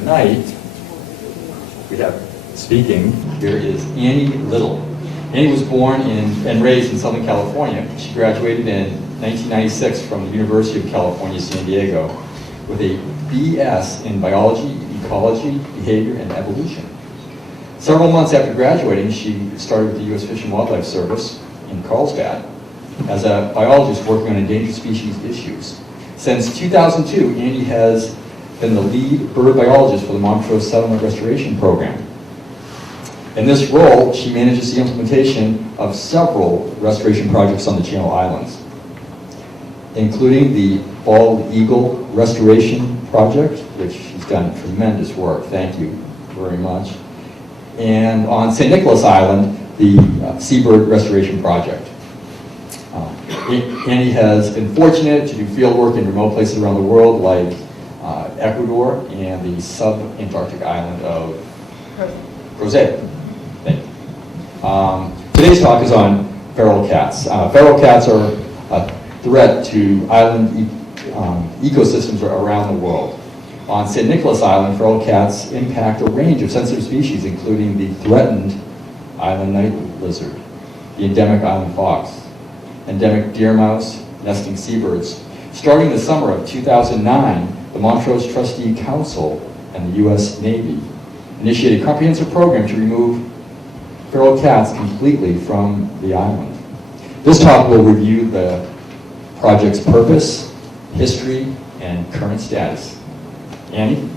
tonight, we have speaking, here is Annie Little. Annie was born and raised in Southern California. She graduated in 1996 from the University of California, San Diego, with a BS in biology, ecology, behavior, and evolution. Several months after graduating, she started with the U.S. Fish and Wildlife Service in Carlsbad as a biologist working on endangered species issues. Since 2002, Annie has been the lead bird biologist for the Montrose Settlement Restoration Program. In this role, she manages the implementation of several restoration projects on the Channel Islands, including the bald eagle restoration project, which she's done tremendous work. Thank you very much. And on San Nicolas Island, the Seabird restoration project. Annie has been fortunate to do field work in remote places around the world, like Ecuador and the sub-Antarctic island of Crozet. Thank you. Today's talk is on feral cats. Feral cats are a threat to island ecosystems around the world. On San Nicolas Island, feral cats impact a range of sensitive species, including the threatened island night lizard, the endemic island fox, endemic deer mouse, nesting seabirds. Starting the summer of 2009, the Montrose Trustee Council and the U.S. Navy initiated a comprehensive program to remove feral cats completely from the island. This talk will review the project's purpose, history, and current status. Annie?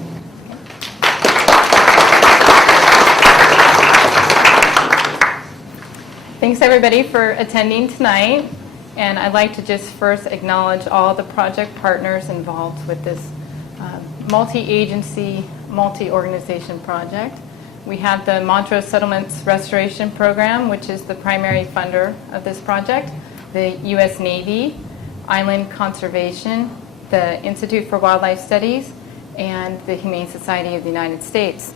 Thanks everybody for attending tonight, and I'd like to just first acknowledge all the project partners involved with this multi-agency, multi-organization project. We have the Montrose Settlements Restoration Program, which is the primary funder of this project, the U.S. Navy, Island Conservation, the Institute for Wildlife Studies, and the Humane Society of the United States.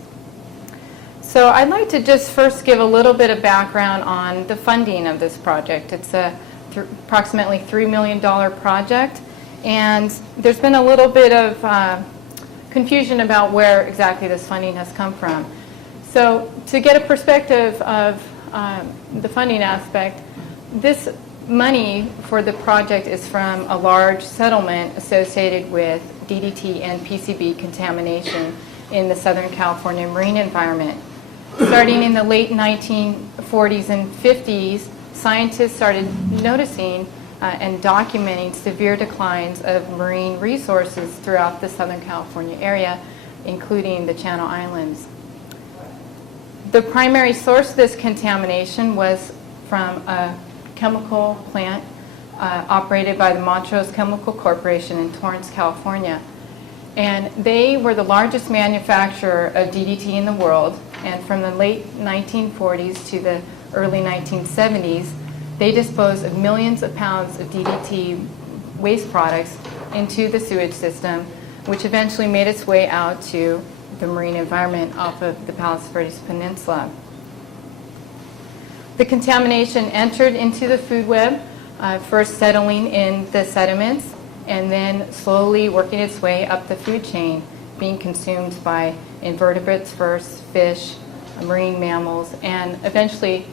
So I'd like to just first give a little bit of background on the funding of this project. It's a approximately $3 million project, and there's been a little bit of confusion about where exactly this funding has come from. So to get a perspective of the funding aspect, this money for the project is from a large settlement associated with DDT and PCB contamination in the Southern California marine environment. Starting in the late 1940s and 50s, scientists started noticing and documenting severe declines of marine resources throughout the Southern California area, including the Channel Islands. The primary source of this contamination was from a chemical plant operated by the Montrose Chemical Corporation in Torrance, California. And they were the largest manufacturer of DDT in the world, and from the late 1940s to the early 1970s, they disposed of millions of pounds of DDT waste products into the sewage system, which eventually made its way out to the marine environment off of the Palos Verdes Peninsula. The contamination entered into the food web, first settling in the sediments, and then slowly working its way up the food chain, being consumed by invertebrates first, fish, marine mammals, and eventually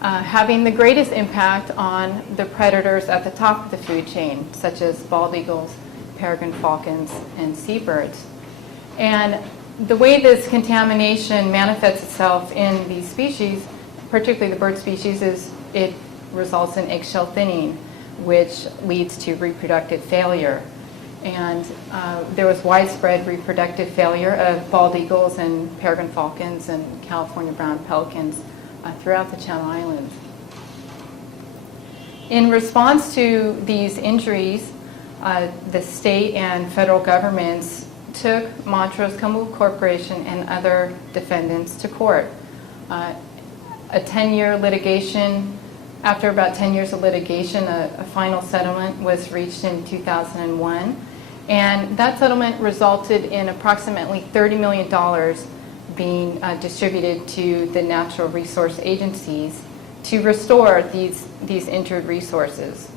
having the greatest impact on the predators at the top of the food chain, such as bald eagles, peregrine falcons, and seabirds. And the way this contamination manifests itself in these species, particularly the bird species, is it results in eggshell thinning, which leads to reproductive failure. And there was widespread reproductive failure of bald eagles and peregrine falcons and California brown pelicans throughout the Channel Islands. In response to these injuries, the state and federal governments took Montrose Chemical Corporation and other defendants to court. A 10-year litigation. After about 10 years of litigation, a final settlement was reached in 2001. And that settlement resulted in approximately $30 million being distributed to the natural resource agencies to restore these injured resources.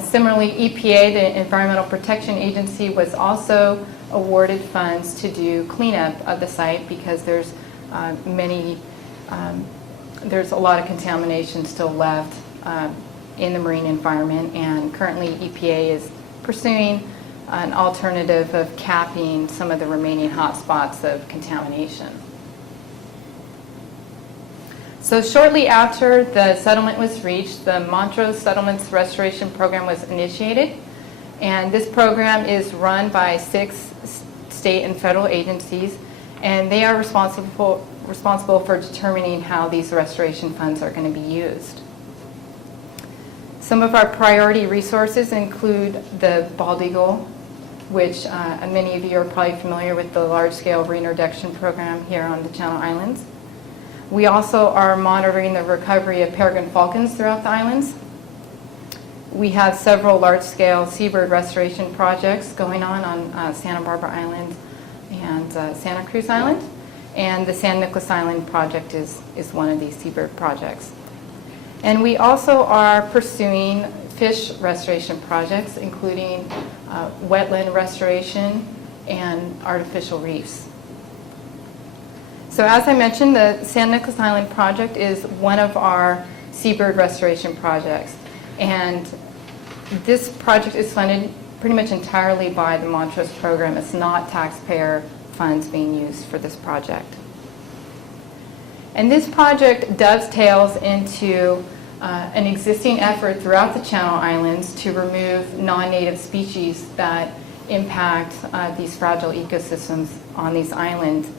Similarly, EPA, the Environmental Protection Agency, was also awarded funds to do cleanup of the site because there's there's a lot of contamination still left in the marine environment, and currently EPA is pursuing an alternative of capping some of the remaining hotspots of contamination. So shortly after the settlement was reached, the Montrose Settlements Restoration Program was initiated, and this program is run by 6 state and federal agencies, and they are responsible for determining how these restoration funds are going to be used. Some of our priority resources include the bald eagle, which many of you are probably familiar with, the large-scale reintroduction program here on the Channel Islands. We also are monitoring the recovery of peregrine falcons throughout the islands. We have several large-scale seabird restoration projects going on Santa Barbara Island and Santa Cruz Island. And the San Nicolas Island project is one of these seabird projects. And we also are pursuing fish restoration projects, including wetland restoration and artificial reefs. So as I mentioned, the San Nicolas Island project is one of our seabird restoration projects. And this project is funded pretty much entirely by the Montrose program. It's not taxpayer funds being used for this project. And this project dovetails into an existing effort throughout the Channel Islands to remove non-native species that impact these fragile ecosystems on these islands.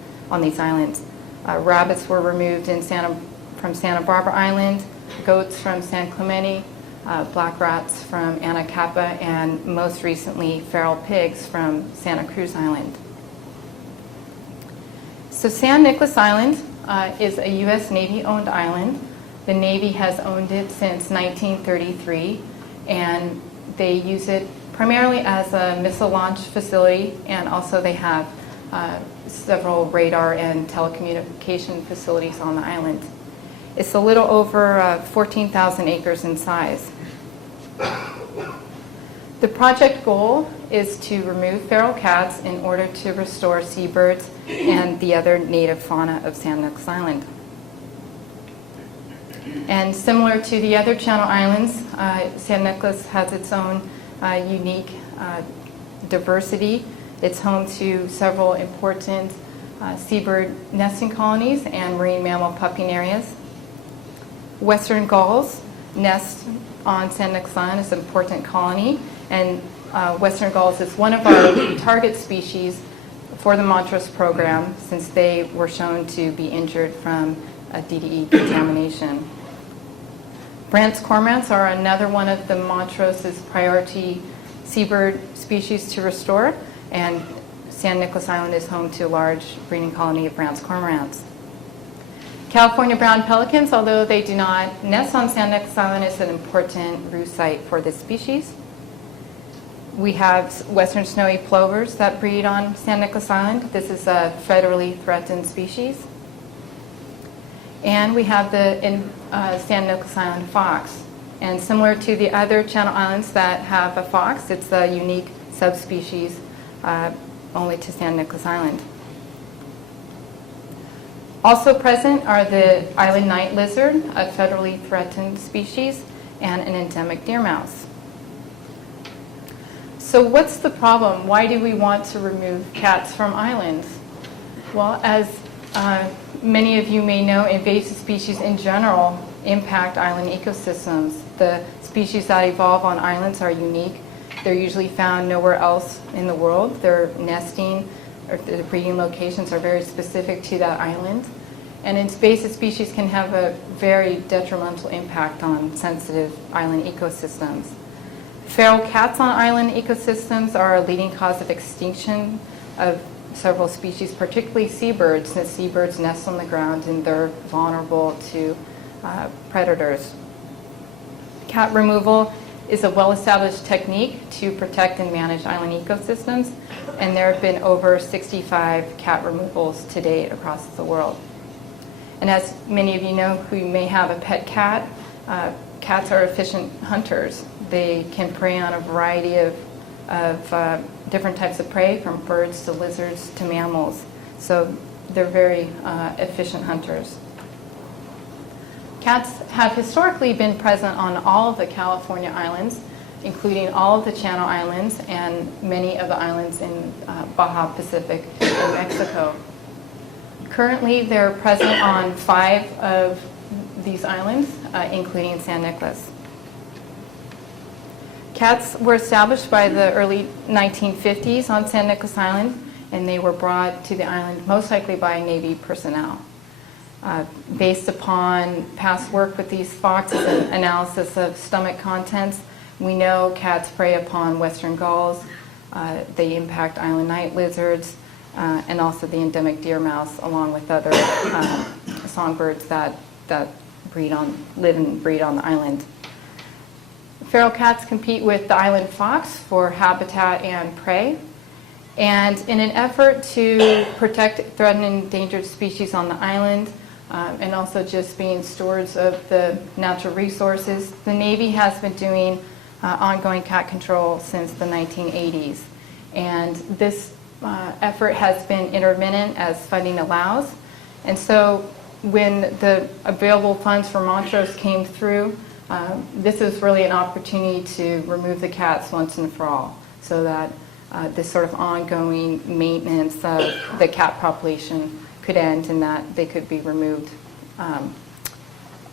Rabbits were removed from Santa Barbara Island, goats from San Clemente, black rats from Anacapa, and most recently feral pigs from Santa Cruz Island. So San Nicolas Island is a U.S. Navy-owned island. The Navy has owned it since 1933, and they use it primarily as a missile launch facility, and also they have several radar and telecommunication facilities on the island. It's a little over 14,000 acres in size. The project goal is to remove feral cats in order to restore seabirds and the other native fauna of San Nicolas Island. And similar to the other Channel Islands, San Nicolas has its own unique diversity. It's home to several important seabird nesting colonies and marine mammal pupping areas. Western gulls nest on San Nicolas Island. It's an important colony, and Western gulls is one of our target species for the Montrose program, since they were shown to be injured from DDE contamination. Brandt's cormorants are another one of the Montrose's priority seabird species to restore, and San Nicolas Island is home to a large breeding colony of Brandt's cormorants. California brown pelicans, although they do not nest on San Nicolas Island, is an important roost site for this species. We have western snowy plovers that breed on San Nicolas Island. This is a federally threatened species. And we have the San Nicolas Island fox. And similar to the other Channel Islands that have a fox, it's a unique subspecies only to San Nicolas Island. Also present are the island night lizard, a federally threatened species, and an endemic deer mouse. So what's the problem? Why do we want to remove cats from islands? Well, as many of you may know, invasive species in general impact island ecosystems. The species that evolve on islands are unique. They're usually found nowhere else in the world. Their nesting or the breeding locations are very specific to that island. And invasive species can have a very detrimental impact on sensitive island ecosystems. Feral cats on island ecosystems are a leading cause of extinction of several species, particularly seabirds, since seabirds nest on the ground and they're vulnerable to predators. Cat removal is a well-established technique to protect and manage island ecosystems, and there have been over 65 cat removals to date across the world. And as many of you know who may have a pet cat, cats are efficient hunters. They can prey on a variety of different types of prey, from birds to lizards to mammals. So they're very efficient hunters. Cats have historically been present on all of the California islands, including all of the Channel Islands and many of the islands in Baja Pacific in Mexico. Currently, they're present on 5 of these islands, including San Nicolas. Cats were established by the early 1950s on San Nicolas Island, and they were brought to the island most likely by Navy personnel. Based upon past work with these foxes and analysis of stomach contents, we know cats prey upon western gulls, they impact island night lizards, and also the endemic deer mouse, along with other songbirds that live and breed on the island. Feral cats compete with the island fox for habitat and prey. And in an effort to protect threatened and endangered species on the island, and also just being stewards of the natural resources, the Navy has been doing ongoing cat control since the 1980s. And this effort has been intermittent as funding allows. And so when the available funds for Montrose came through, this is really an opportunity to remove the cats once and for all, so that this sort of ongoing maintenance of the cat population could end and that they could be removed.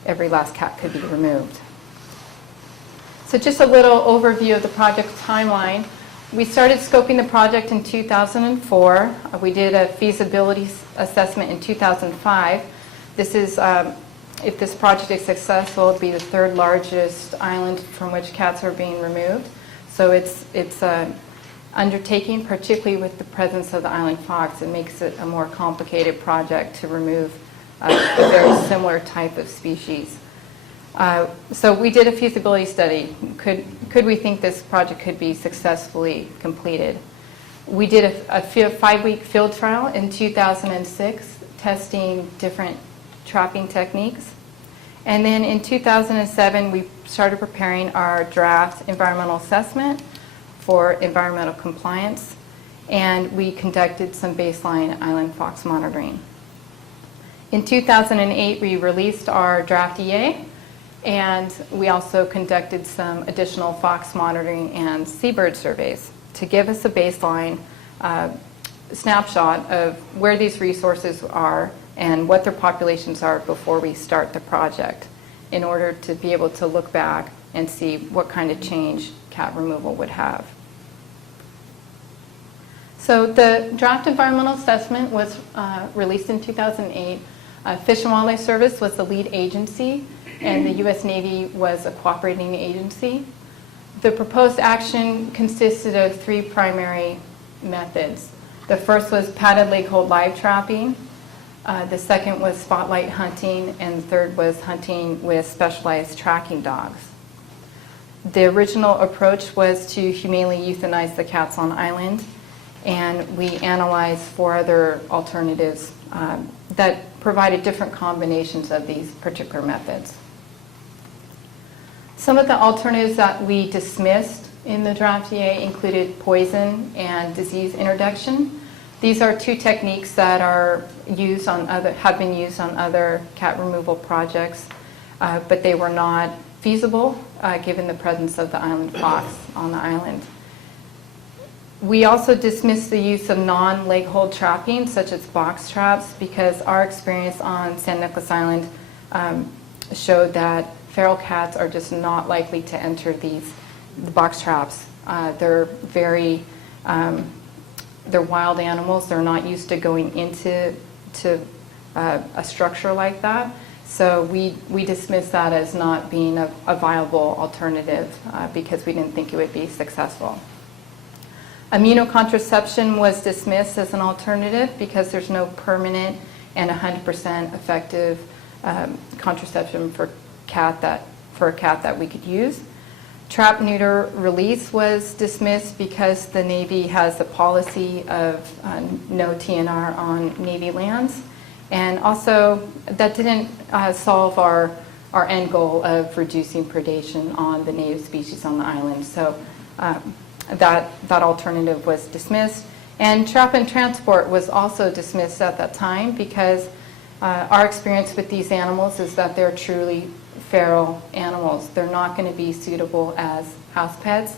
Every last cat could be removed. So just a little overview of the project timeline. We started scoping the project in 2004. We did a feasibility assessment in 2005. This is, if this project is successful, it'll be the 3rd largest island from which cats are being removed. So it's undertaking, particularly with the presence of the island fox. It makes it a more complicated project to remove a very similar type of species. So we did a feasibility study. Could we think this project could be successfully completed? We did a 5-week field trial in 2006, testing different trapping techniques. And then in 2007, we started preparing our draft environmental assessment for environmental compliance, and we conducted some baseline island fox monitoring. In 2008, we released our draft EA, and we also conducted some additional fox monitoring and seabird surveys to give us a baseline snapshot of where these resources are and what their populations are before we start the project, in order to be able to look back and see what kind of change cat removal would have. So the draft environmental assessment was released in 2008. Fish and Wildlife Service was the lead agency, and the U.S. Navy was a cooperating agency. The proposed action consisted of 3 primary methods. The first was padded leg-hold live trapping. The second was spotlight hunting, and the third was hunting with specialized tracking dogs. The original approach was to humanely euthanize the cats on island, and we analyzed 4 other alternatives that provided different combinations of these particular methods. Some of the alternatives that we dismissed in the draft EA included poison and disease interdiction. These are 2 techniques that are have been used on other cat removal projects, but they were not feasible given the presence of the island fox on the island. We also dismissed the use of non-leg hold trapping, such as box traps, because our experience on San Nicolas Island showed that feral cats are just not likely to enter the box traps. They're wild animals. They're not used to going into a structure like that. So we dismissed that as not being a viable alternative because we didn't think it would be successful. Immunocontraception was dismissed as an alternative because there's no permanent and 100% effective contraception for a cat that we could use. Trap neuter release was dismissed because the Navy has a policy of no TNR on Navy lands, and also that didn't solve our our end goal of reducing predation on the native species on the island. So that alternative was dismissed. And trap and transport was also dismissed at that time because our experience with these animals is that they're truly feral animals. They're not going to be suitable as house pets.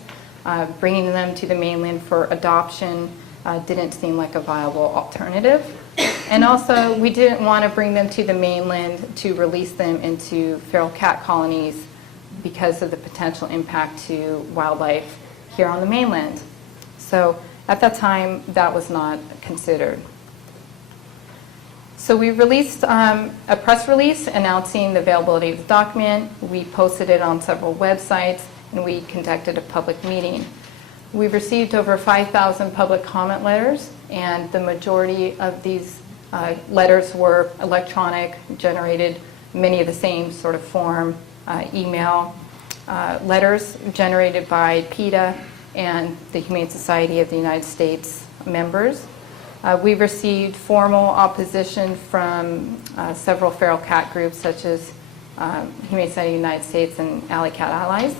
Bringing them to the mainland for adoption didn't seem like a viable alternative. And also, we didn't want to bring them to the mainland to release them into feral cat colonies because of the potential impact to wildlife here on the mainland. So at that time, that was not considered. So we released a press release announcing the availability of the document. We posted it on several websites, and we conducted a public meeting. We received over 5,000 public comment letters, and the majority of these letters were electronic, generated, many of the same sort of form, email letters generated by PETA and the Humane Society of the United States members. We received formal opposition from several feral cat groups such as Humane Society of the United States and Alley Cat Allies.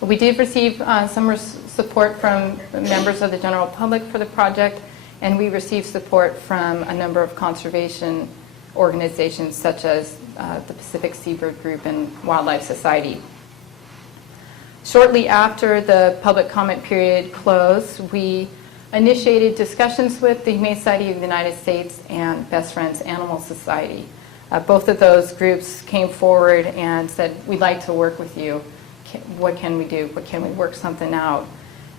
We did receive some support from members of the general public for the project, and we received support from a number of conservation organizations such as the Pacific Seabird Group and Wildlife Society. Shortly after the public comment period closed, we initiated discussions with the Humane Society of the United States and Best Friends Animal Society. Both of those groups came forward and said, we'd like to work with you. What can we do? What can we work something out?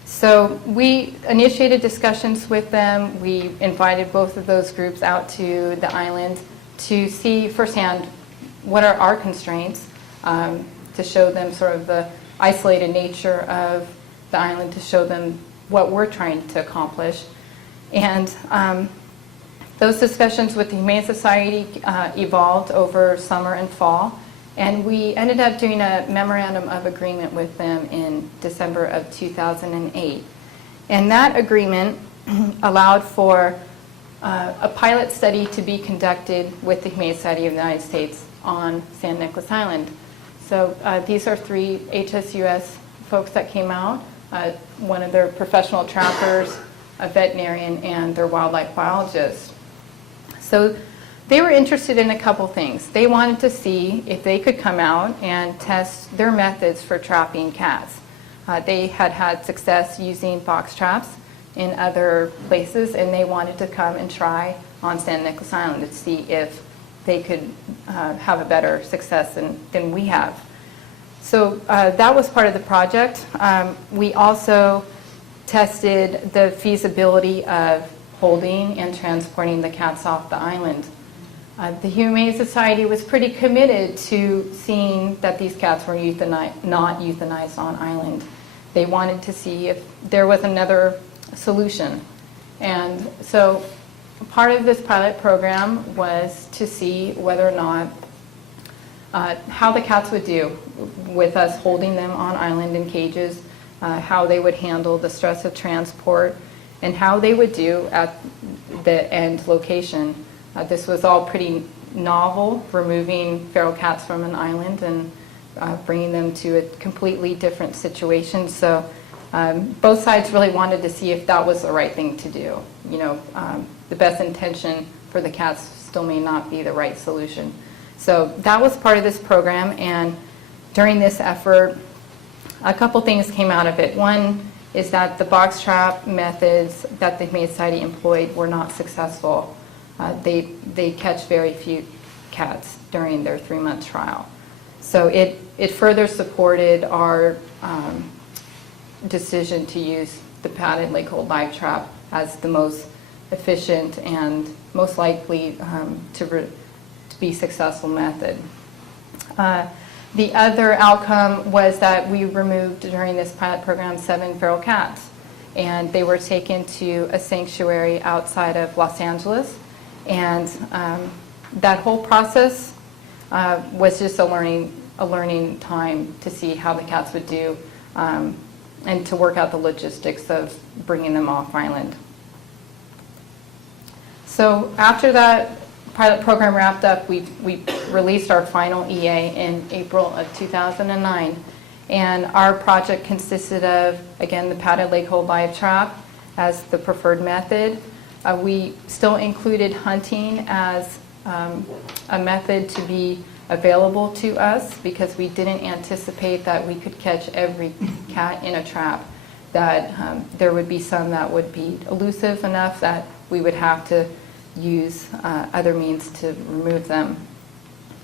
So we initiated discussions with them. We invited both of those groups out to the island to see firsthand what are our constraints, to show them sort of the isolated nature of the island, to show them what we're trying to accomplish. And those discussions with the Humane Society evolved over summer and fall. And we ended up doing a memorandum of agreement with them in December of 2008. And that agreement allowed for a pilot study to be conducted with the Humane Society of the United States on San Nicolas Island. So these are 3 HSUS folks that came out, one of their professional trappers, a veterinarian, and their wildlife biologist. So they were interested in a couple things. They wanted to see if they could come out and test their methods for trapping cats. They had had success using box traps in other places, and they wanted to come and try on San Nicolas Island to see if they could have a better success than we have. So that was part of the project. We also tested the feasibility of holding and transporting the cats off the island. The Humane Society was pretty committed to seeing that these cats were not euthanized on island. They wanted to see if there was another solution. And so part of this pilot program was to see whether or not how the cats would do with us holding them on island in cages, how they would handle the stress of transport, and how they would do at the end location. This was all pretty novel, removing feral cats from an island and bringing them to a completely different situation. So both sides really wanted to see if that was the right thing to do. You know, the best intention for the cats still may not be the right solution. So that was part of this program, and during this effort, a couple things came out of it. One is that the box trap methods that the Humane Society employed were not successful. They catch very few cats during their 3-month trial. So it further supported our decision to use the padded leg hold live trap as the most efficient and most likely to be successful method. The other outcome was that we removed during this pilot program 7 feral cats, and they were taken to a sanctuary outside of Los Angeles. And that whole process was just a learning time to see how the cats would do and to work out the logistics of bringing them off island. So after that pilot program wrapped up, we released our final EA in April of 2009. And our project consisted of, again, the padded lake hole live trap as the preferred method. We still included hunting as a method to be available to us because we didn't anticipate that we could catch every cat in a trap, that there would be some that would be elusive enough that we would have to use other means to remove them.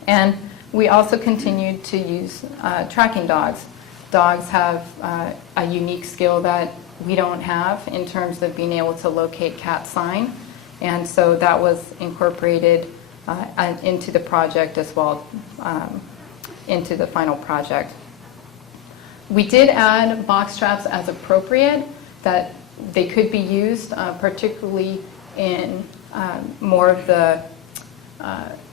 And we also continued to use tracking dogs. Dogs have a unique skill that we don't have in terms of being able to locate cat sign, and so that was incorporated into the project as well, into the final project. We did add box traps as appropriate, that they could be used particularly in more of the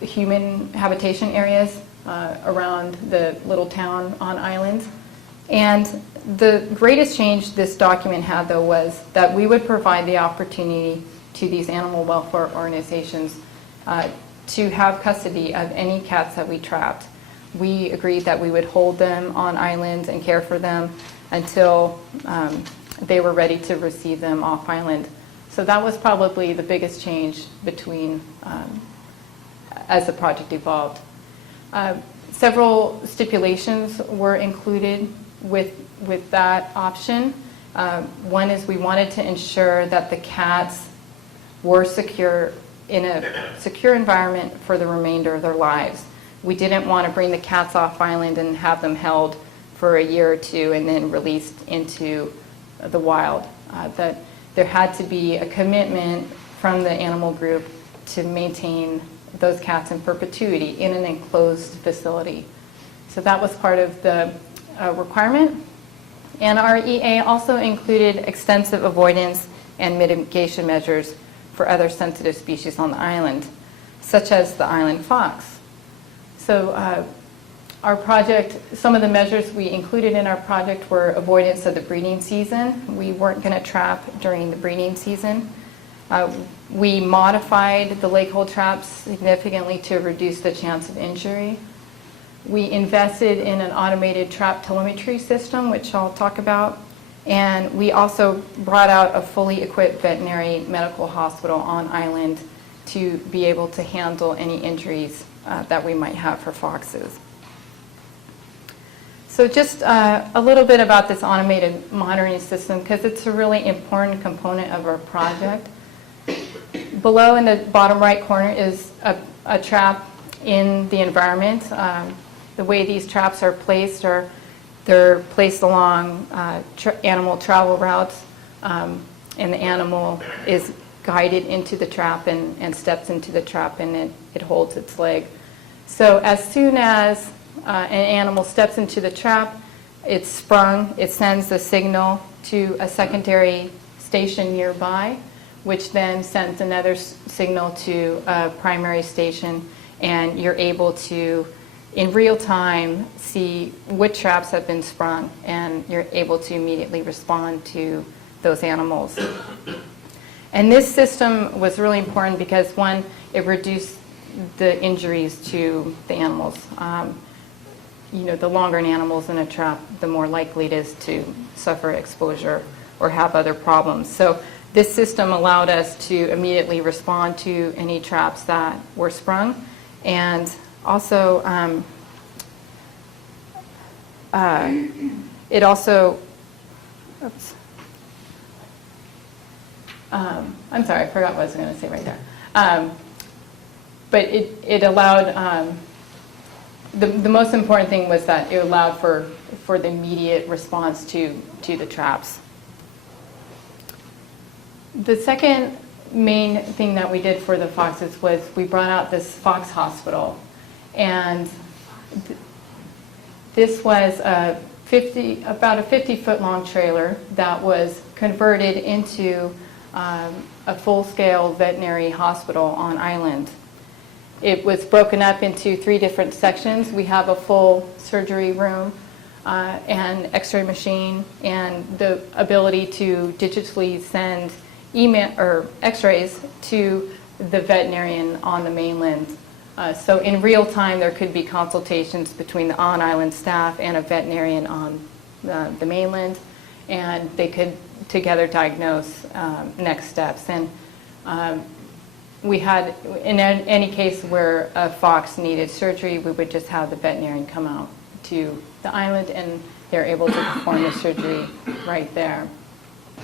human habitation areas around the little town on islands. And the greatest change this document had, though, was that we would provide the opportunity to these animal welfare organizations to have custody of any cats that we trapped. We agreed that we would hold them on islands and care for them until they were ready to receive them off island. So that was probably the biggest change between as the project evolved. Several stipulations were included with that option. One is we wanted to ensure that the cats were secure in a secure environment for the remainder of their lives. We didn't want to bring the cats off island and have them held for a year or two and then released into the wild. That there had to be a commitment from the animal group to maintain those cats in perpetuity in an enclosed facility. So that was part of the requirement. And our EA also included extensive avoidance and mitigation measures for other sensitive species on the island, such as the island fox. So our project, some of the measures we included in our project were avoidance of the breeding season. We weren't going to trap during the breeding season. We modified the lake hole traps significantly to reduce the chance of injury. We invested in an automated trap telemetry system, which I'll talk about. And we also brought out a fully equipped veterinary medical hospital on island to be able to handle any injuries that we might have for foxes. So just a little bit about this automated monitoring system, because it's a really important component of our project. Below in the bottom right corner is a trap in the environment. The way these traps are placed are they're placed along animal travel routes, and the animal is guided into the trap and steps into the trap, and it holds its leg. So as soon as an animal steps into the trap, it's sprung, it sends a signal to a secondary station nearby, which then sends another signal to a primary station, and you're able to, in real time, see which traps have been sprung, and you're able to immediately respond to those animals. And this system was really important because, one, it reduced the injuries to the animals. The longer an animal's in a trap, the more likely it is to suffer exposure or have other problems. So this system allowed us to immediately respond to any traps that were sprung, and also it also, oops. I'm sorry, I forgot what I was going to say right there. But it allowed, the most important thing was that it allowed for the immediate response to the traps. The second main thing that we did for the foxes was we brought out this fox hospital. And this was about a 50-foot long trailer that was converted into a full-scale veterinary hospital on island. It was broken up into 3 different sections. We have a full surgery room, and x-ray machine, and the ability to digitally send email or x-rays to the veterinarian on the mainland. So in real time, there could be consultations between the on-island staff and a veterinarian on the mainland, and they could together diagnose next steps. And we had, in any case where a fox needed surgery, we would just have the veterinarian come out to the island, and they're able to perform the surgery right there.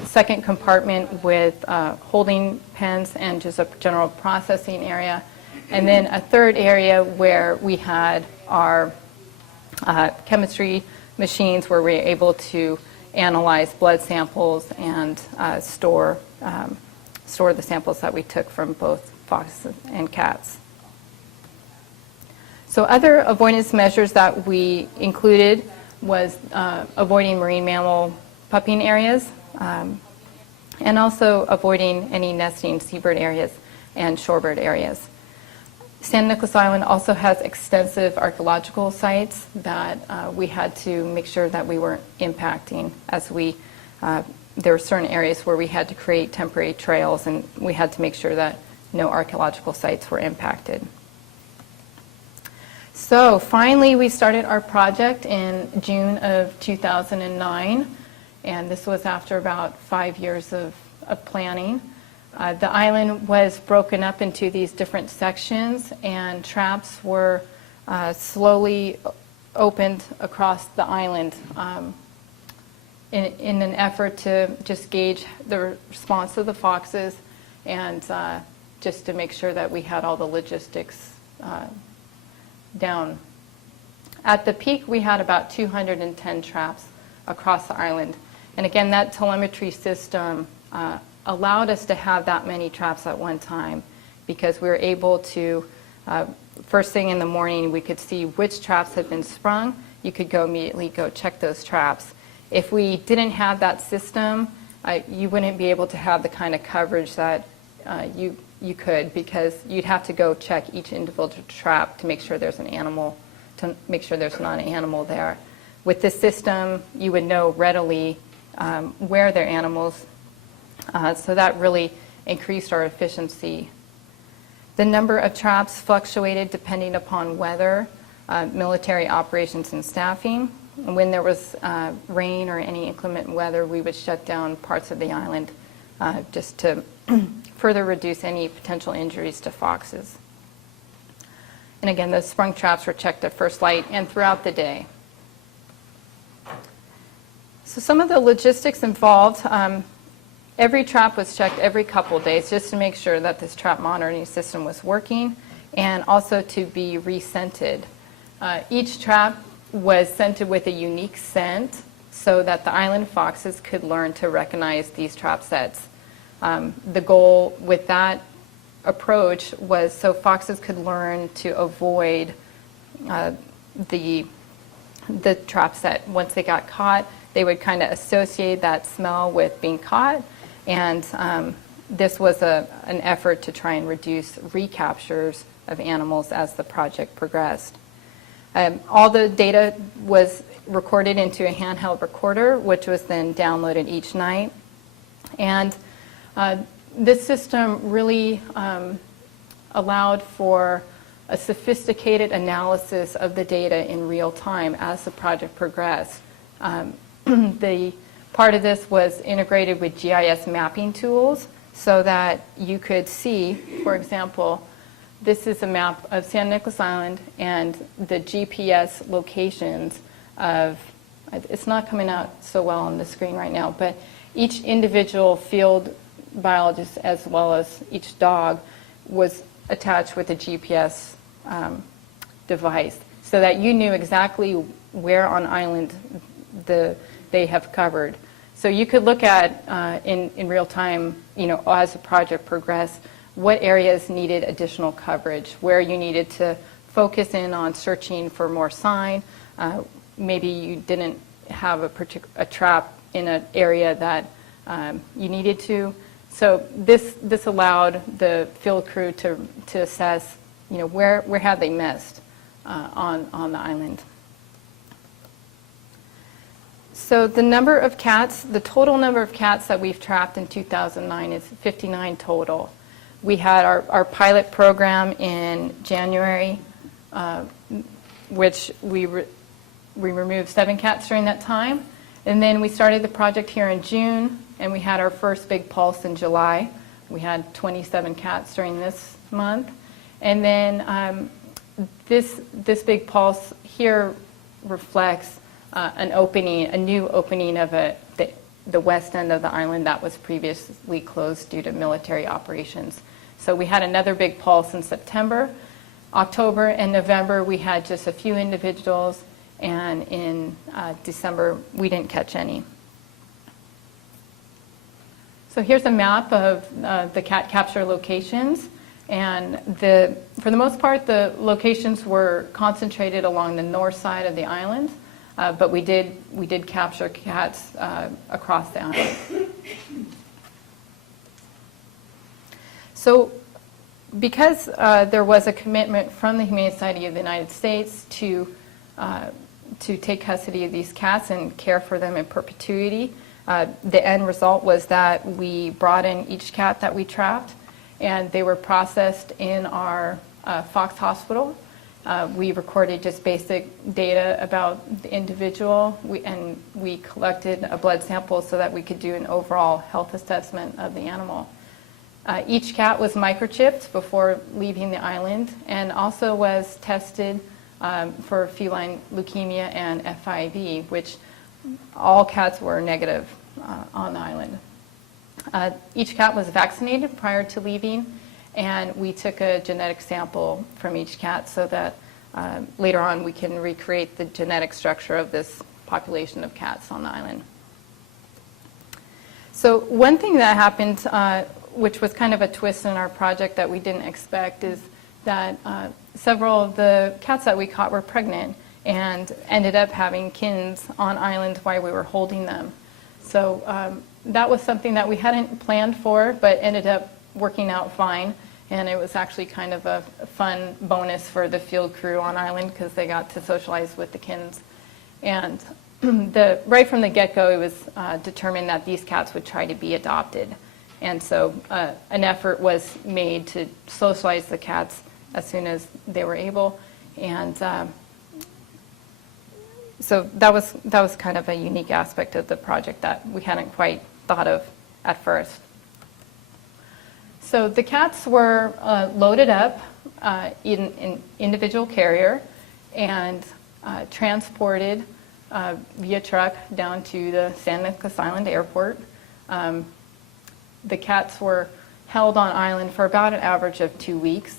Second compartment with holding pens and just a general processing area. And then a third area where we had our chemistry machines where we were able to analyze blood samples and store the samples that we took from both foxes and cats. So other avoidance measures that we included was avoiding marine mammal pupping areas and also avoiding any nesting seabird areas and shorebird areas. San Nicolas Island also has extensive archaeological sites that we had to make sure that we weren't impacting as there were certain areas where we had to create temporary trails, and we had to make sure that no archaeological sites were impacted. So finally, we started our project in June of 2009, and this was after about 5 years of planning. The island was broken up into these different sections, and traps were slowly opened across the island in an effort to just gauge the response of the foxes and just to make sure that we had all the logistics down. At the peak, we had about 210 traps across the island. And again, that telemetry system allowed us to have that many traps at one time because we were able to, first thing in the morning, we could see which traps had been sprung. You could immediately go check those traps. If we didn't have that system, you wouldn't be able to have the kind of coverage that you could, because you'd have to go check each individual trap to make sure there's an animal, to make sure there's not an animal there. With this system, you would know readily where there are animals, so that really increased our efficiency. The number of traps fluctuated depending upon weather, military operations, and staffing. When there was rain or any inclement weather, we would shut down parts of the island just to further reduce any potential injuries to foxes. And again, the sprung traps were checked at first light and throughout the day. So some of the logistics involved, every trap was checked every couple of days just to make sure that this trap monitoring system was working, and also to be rescented. Each trap was scented with a unique scent so that the island foxes could learn to recognize these trap sets. The goal with that approach was so foxes could learn to avoid the trap set. Once they got caught, they would kind of associate that smell with being caught, and this was an effort to try and reduce recaptures of animals as the project progressed. All the data was recorded into a handheld recorder, which was then downloaded each night. And this system really allowed for a sophisticated analysis of the data in real time as the project progressed. The part of this was integrated with GIS mapping tools so that you could see, for example, this is a map of San Nicolas Island and the GPS locations of, it's not coming out so well on the screen right now, but each individual field biologist as well as each dog was attached with a GPS device so that you knew exactly where on island they have covered. So you could look at in real time, as the project progressed, what areas needed additional coverage, where you needed to focus in on searching for more sign. Maybe you didn't have a trap in an area that you needed to. So this allowed the field crew to assess, where have they missed on the island. So the number of cats, the total number of cats that we've trapped in 2009 is 59 total. We had our pilot program in January, which we removed 7 cats during that time. And then we started the project here in June, and we had our first big pulse in July. We had 27 cats during this month. And then this big pulse here reflects an opening, a new opening of the west end of the island that was previously closed due to military operations. So we had another big pulse in September. October and November, we had just a few individuals, and in December, we didn't catch any. So here's a map of the cat capture locations, and for the most part, the locations were concentrated along the north side of the island, but we did capture cats across the island. So because there was a commitment from the Humane Society of the United States to take custody of these cats and care for them in perpetuity, the end result was that we brought in each cat that we trapped, and they were processed in our Fox Hospital. We recorded just basic data about the individual, and we collected a blood sample so that we could do an overall health assessment of the animal. Each cat was microchipped before leaving the island, and also was tested for feline leukemia and FIV, which all cats were negative on the island. Each cat was vaccinated prior to leaving, and we took a genetic sample from each cat so that later on we can recreate the genetic structure of this population of cats on the island. So one thing that happened, which was kind of a twist in our project that we didn't expect, is that several of the cats that we caught were pregnant and ended up having kids on island while we were holding them. So that was something that we hadn't planned for, but ended up working out fine. And it was actually kind of a fun bonus for the field crew on island because they got to socialize with the kids. And right from the get-go, it was determined that these cats would try to be adopted. And so an effort was made to socialize the cats as soon as they were able. And so that was kind of a unique aspect of the project that we hadn't quite thought of at first. So the cats were loaded up in an individual carrier and transported via truck down to the San Nicolas Island airport. The cats were held on island for about an average of 2 weeks.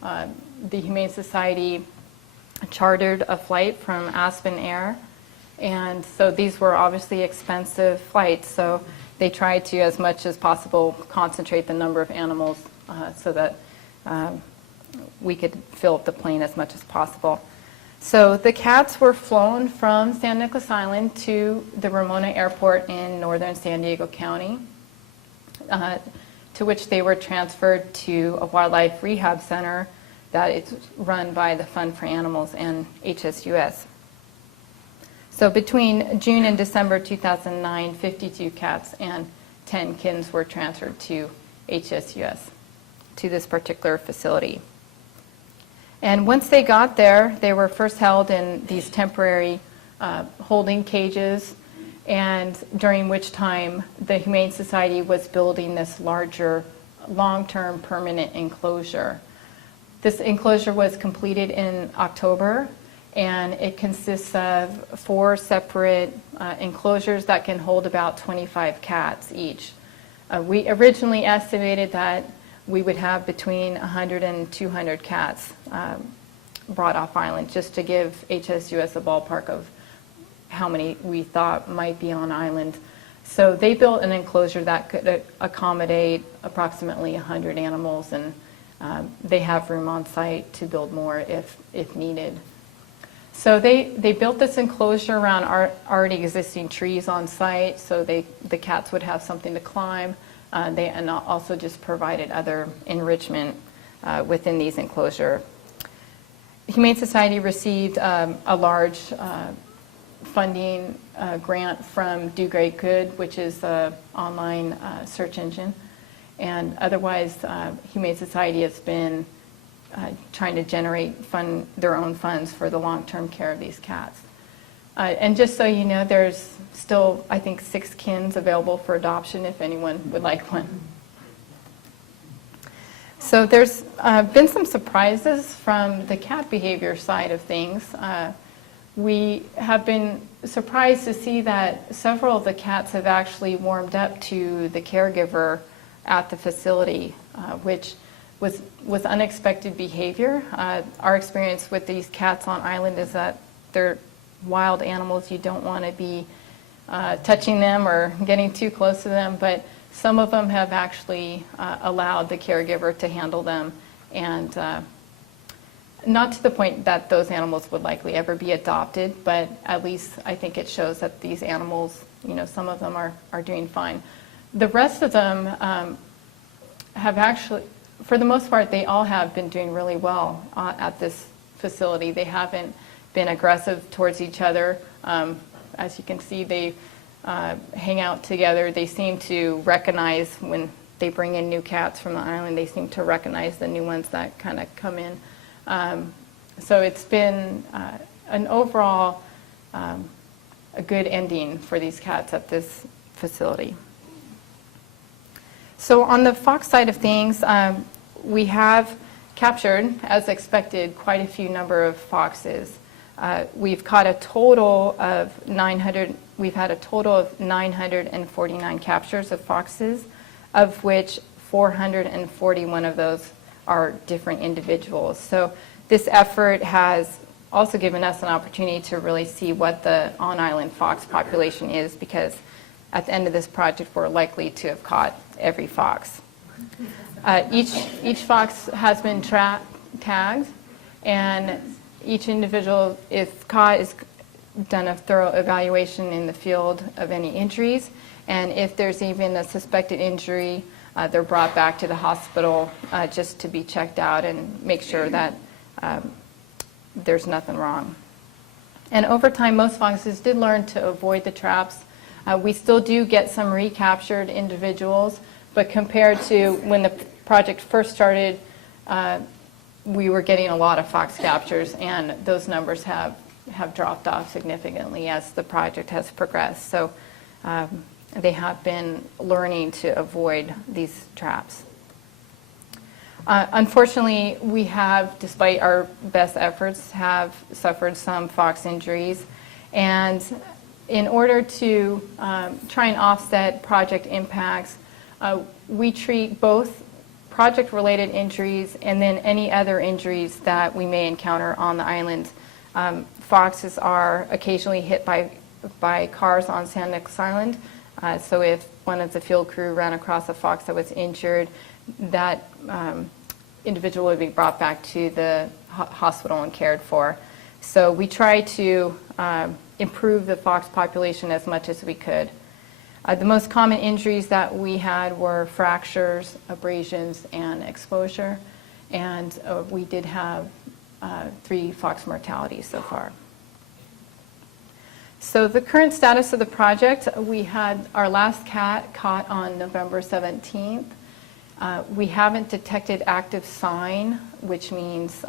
The Humane Society chartered a flight from Aspen Air, and so these were obviously expensive flights, so they tried to, as much as possible, concentrate the number of animals so that we could fill up the plane as much as possible. So the cats were flown from San Nicolas Island to the Ramona Airport in northern San Diego County, to which they were transferred to a wildlife rehab center that is run by the Fund for Animals and HSUS. So between June and December 2009, 52 cats and 10 kittens were transferred to HSUS, to this particular facility. And once they got there, they were first held in these temporary holding cages, and during which time the Humane Society was building this larger, long-term permanent enclosure. This enclosure was completed in October, and it consists of 4 separate enclosures that can hold about 25 cats each. We originally estimated that we would have between 100 and 200 cats brought off island, just to give HSUS a ballpark of how many we thought might be on island. So they built an enclosure that could accommodate approximately 100 animals, and they have room on site to build more if needed. So they built this enclosure around already existing trees on site, so the cats would have something to climb. And also just provided other enrichment within these enclosures. Humane Society received a large funding grant from Do Great Good, which is an online search engine. And otherwise, Humane Society has been trying to generate their own funds for the long-term care of these cats. And just so you know, there's still, I think, 6 kins available for adoption if anyone would like one. So there's been some surprises from the cat behavior side of things. We have been surprised to see that several of the cats have actually warmed up to the caregiver at the facility, which was unexpected behavior. Our experience with these cats on island is that they're wild animals. You don't want to be touching them or getting too close to them, but some of them have actually allowed the caregiver to handle them, and not to the point that those animals would likely ever be adopted, but at least I think it shows that these animals, some of them are doing fine. The rest of them have actually, for the most part, they all have been doing really well at this facility. They haven't been aggressive towards each other. As you can see, they hang out together. They seem to recognize when they bring in new cats from the island, they seem to recognize the new ones that kind of come in. So it's been an overall a good ending for these cats at this facility. So on the fox side of things, we have captured, as expected, quite a few number of foxes. We've caught a total of 900. We've had a total of 949 captures of foxes, of which 441 of those are different individuals. So this effort has also given us an opportunity to really see what the on-island fox population is, because at the end of this project, we're likely to have caught every fox. Each fox has been tagged, and each individual, if caught, is done a thorough evaluation in the field of any injuries, and if there's even a suspected injury, they're brought back to the hospital just to be checked out and make sure that there's nothing wrong. And over time, most foxes did learn to avoid the traps. We still do get some recaptured individuals, but compared to when the project first started, we were getting a lot of fox captures, and those numbers have dropped off significantly as the project has progressed. So they have been learning to avoid these traps. Unfortunately, we have, despite our best efforts, have suffered some fox injuries, and in order to try and offset project impacts, we treat both project-related injuries and then any other injuries that we may encounter on the island. Foxes are occasionally hit by cars on San Nicolas Island. So if one of the field crew ran across a fox that was injured, that individual would be brought back to the hospital and cared for. So we try to improve the fox population as much as we could. The most common injuries that we had were fractures, abrasions, and exposure, and we did have 3 fox mortalities so far. So the current status of the project, we had our last cat caught on November 17th. We haven't detected active sign, which means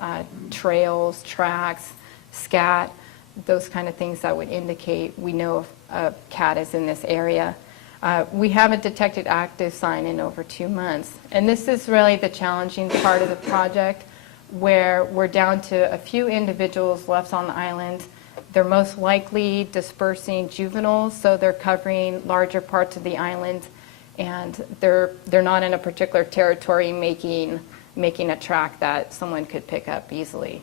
trails, tracks, scat, those kind of things that would indicate we know if a cat is in this area. We haven't detected active sign in over 2 months. And this is really the challenging part of the project, where we're down to a few individuals left on the island. They're most likely dispersing juveniles, so they're covering larger parts of the island, and they're not in a particular territory making a track that someone could pick up easily.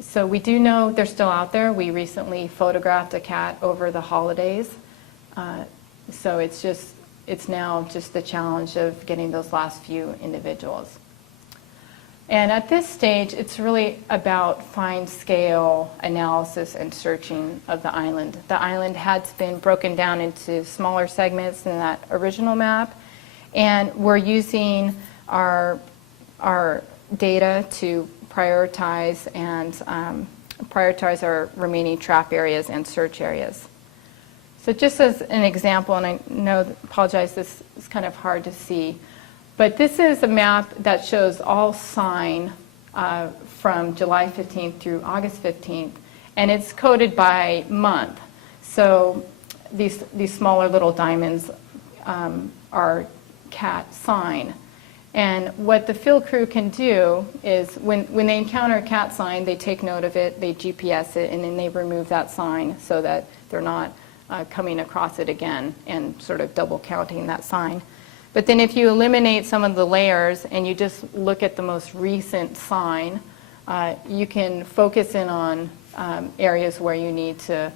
So we do know they're still out there. We recently photographed a cat over the holidays. So it's now just the challenge of getting those last few individuals. And at this stage, it's really about fine-scale analysis and searching of the island. The island has been broken down into smaller segments in that original map, and we're using our data to prioritize and prioritize our remaining trap areas and search areas. So just as an example, and I apologize, this is kind of hard to see, but this is a map that shows all sign from July 15th through August 15th, and it's coded by month. So these smaller little diamonds are cat sign. And what the field crew can do is when they encounter a cat sign, they take note of it, they GPS it, and then they remove that sign so that they're not coming across it again and sort of double counting that sign. But then if you eliminate some of the layers and you just look at the most recent sign, you can focus in on areas where you need to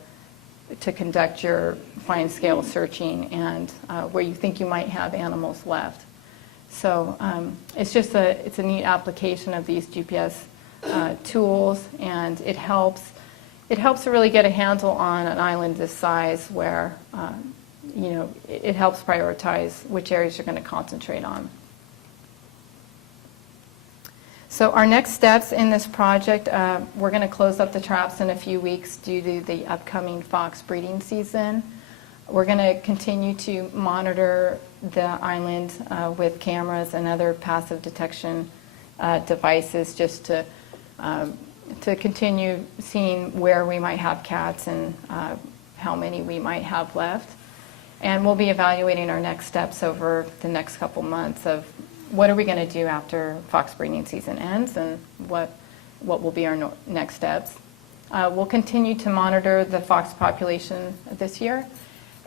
conduct your fine scale searching and where you think you might have animals left. So it's a neat application of these GPS tools, and it helps to really get a handle on an island this size where it helps prioritize which areas you're going to concentrate on. So our next steps in this project, we're going to close up the traps in a few weeks due to the upcoming fox breeding season. We're going to continue to monitor the island with cameras and other passive detection devices just to continue seeing where we might have cats and how many we might have left. And we'll be evaluating our next steps over the next couple months of what are we going to do after fox breeding season ends and what will be our next steps. We'll continue to monitor the fox population this year.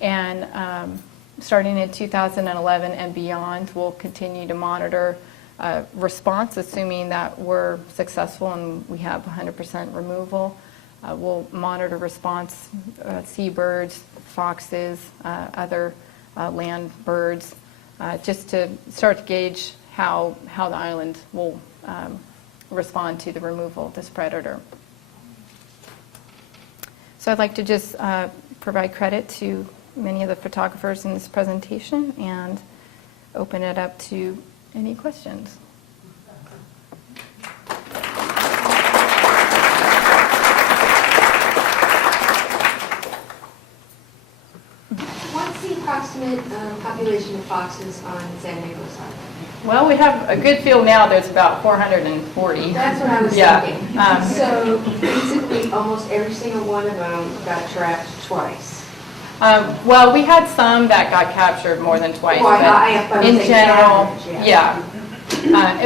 And starting in 2011 and beyond, we'll continue to monitor response, assuming that we're successful and we have 100% removal. We'll monitor response, seabirds, foxes, other land birds, just to start to gauge how the island will respond to the removal of this predator. So I'd like to just provide credit to many of the photographers in this presentation and open it up to any questions. What's the approximate population of foxes on San Nicolas Island? Well, we have a good feel now. There's about 440. That's what I was thinking. So basically, almost every single one of them got trapped twice. Well, we had some that got captured more than twice, Well, but in general, average, yeah.